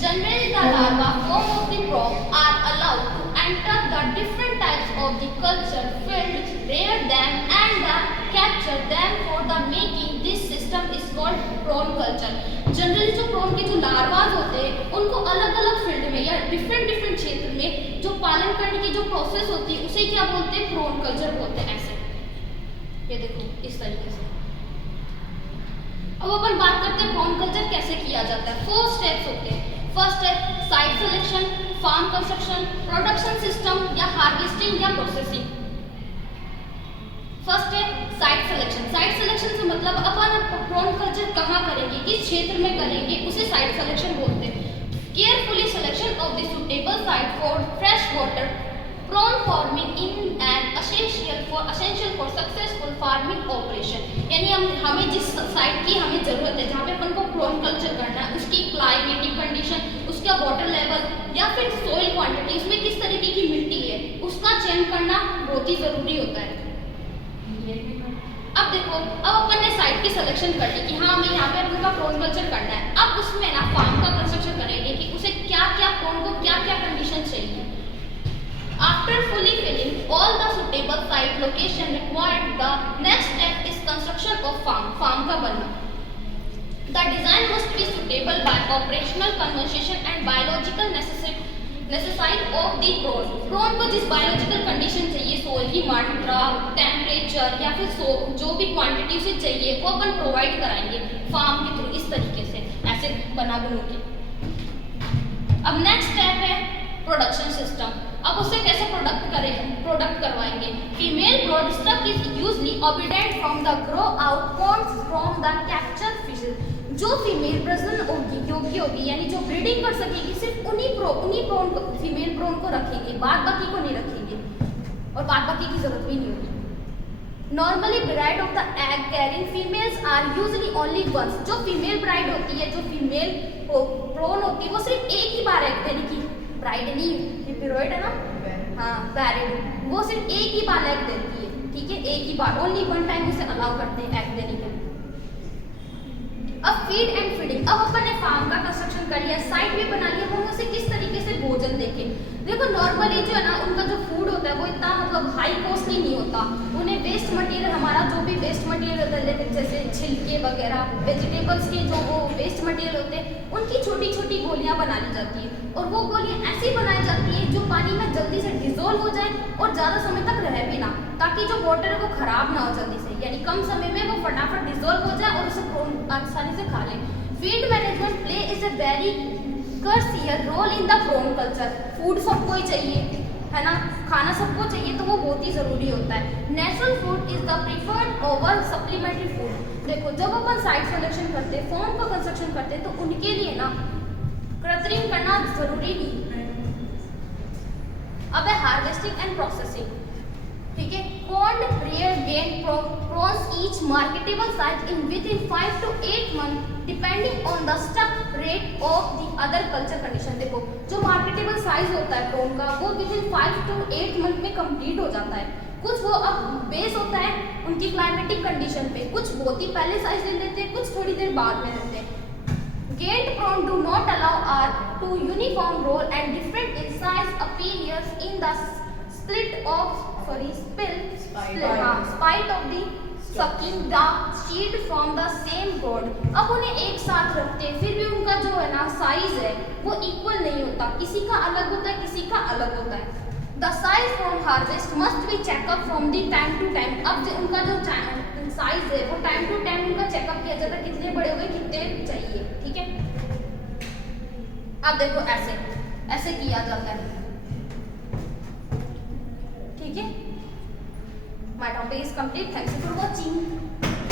Generally, the larva form of the probe are allowed to enter the different types of the culture field, rear them and capture them for the making. This system is called prawn culture. Generally जो prawn के जो लार्वाज होते हैं उनको अलग अलग field में या डिफरेंट क्षेत्र में जो पालन करने की जो प्रोसेस होती है उसे क्या बोलते हैं, प्रॉन कल्चर बोलते हैं। ऐसे ये देखो इस तरीके से। अब अपन बात करते हैं प्रॉन कल्चर कैसे किया जाता है। 4 स्टेप्स होते हैं। First step site selection, farm construction, production system या हार्वेस्टिंग या प्रोसेसिंग। फर्स्ट है साइट सिलेक्शन। साइट सिलेक्शन से मतलब अपन प्रॉन कल्चर कहाँ करेंगे, किस क्षेत्र में करेंगे, उसे साइट सिलेक्शन बोलते हैं। Carefully selection of the suitable site for fresh water prawn farming in an essential for successful farming operation. यानी हमें जिस साइट की हमें जरूरत है, जहाँ पे अपन को प्रॉन कल्चर करना है, उसकी क्लाइमेटिक कंडीशन, उसका वाटर लेवल या फिर सोइल क्वांटिटी, उसमें किस तरीके की मिट्टी है, उसका चयन करना बहुत ही जरूरी होता है। अब देखो, अब अपन ने साइट की सिलेक्शन कर ली कि हाँ हमें यहाँ पे अपन का प्रॉन कल्चर करना है। अब उसमें ना फार्म का कंस्ट्रक्शन करेंगे कि उसे क्या क्या प्रॉन को क्या क्या कंडीशन चाहिए। After fulfilling all the suitable site location required, the next step is construction of farm. Farm का बनना। The design must be suitable by operational conversation and biological necessity of the prawn. Prawn को जिस biological condition चाहिए, soil की मात्रा, temperature या फिर जो भी क्वांटिटी उसे चाहिए वो अपन प्रोवाइड कराएंगे फार्म के थ्रू। इस तरीके से ऐसे बना के। अब नेक्स्ट स्टेप है प्रोडक्शन सिस्टम। अब उसे कैसे प्रोडक्ट करवाएंगे। Female brood stock is usually obtained from the grow out ponds from the capture fishes. जो फीमेल प्रजनन योग्य होगी यानी जो ब्रीडिंग कर सकेगी, सिर्फ उन्हीं प्रॉन को, फीमेल प्रॉन को रखेंगे, बाद बाकी को नहीं रखेंगे और बाद बाकी की जरूरत भी नहीं होगी। Normally brood of the egg carrying females are usually only once. जो फीमेल ब्राइड होती है, जो फीमेल प्रॉन होती है, वो सिर्फ एक ही बार एग देने की, ब्राइड नहीं हिप्पीरोइड है ना, हाँ पैरेड, वो सिर्फ एक ही बार एग देती है। ठीक है, एक ही बार, ओनली वन टाइम उसे अलाउ करते हैं एग देने के। अब फीड एंड फीडिंग। अब अपन ने फार्म का कंस्ट्रक्शन कर लिया, साइट भी बना लिया, हम उसे किस तरीके से भोजन देखें। देखो नॉर्मली जो है ना उनका जो फूड होता है वो इतना मतलब हाई कॉस्टली नहीं होता। उन्हें वेस्ट मटेरियल, हमारा जो भी वेस्ट मटेरियल होता है जैसे छिलके वगैरह, वेजिटेबल्स के जो वो वेस्ट मटेरियल होते हैं, उनकी छोटी छोटी गोलियां बना ली जाती है और वो गोलियां ऐसी बनाई जाती है जो पानी में जल्दी से डिजोल्व हो जाए और ज़्यादा समय तक रहे भी ना, ताकि जो वाटर है वो खराब ना हो जल्दी से, यानी कम समय में वो फटाफट डिजोल्व हो जाए और उसे आसानी से खा लें। Feed management play is a very crucial role in the prawn culture. Food सबको ही चाहिए है ना, खाना सबको चाहिए, तो वो बहुत ही ज़रूरी होता है। Natural food is the preferred over supplementary food. देखो जब अपन साइट सिलेक्शन करते हैं, फॉर्म का कंस्ट्रक्शन करते हैं, तो उनके लिए ना कृत्रिम करना जरूरी नहीं। अब है हार्वेस्टिंग एंड प्रोसेसिंग। ठीक है, pond rear gain prawns each marketable size in within 5 to 8 months depending on the stock rate of the other culture condition. देखो जो मार्केटेबल साइज होता है प्रॉन का वो विद इन 5 to 8 months में complete हो जाता है। कुछ वो अब बेस होता है उनकी क्लाइमेटिक कंडीशन पे, कुछ बहुत ही पहले साइज ले लेते हैं, कुछ थोड़ी देर बाद में लेते हैं। Gained prawn do not allow are to uniform roll and different in size appears in the spite of the sucking the seed from the same brood। अब उन्हें एक साथ रखते हैं, फिर भी उनका जो है ना साइज है वो इक्वल नहीं होता, किसी का अलग होता है, किसी का अलग होता है। The size from harvest must be checked up from the time to time। अब जो उनका जो साइज है वो टाइम टू टाइम उनका चेकअप किया जाता है, कितने बड़े हो गए, कितने चाहिए। ठीक है, अब देखो ऐसे ऐसे किया जाता है। ठीक है, my topic is complete. Thanks for watching.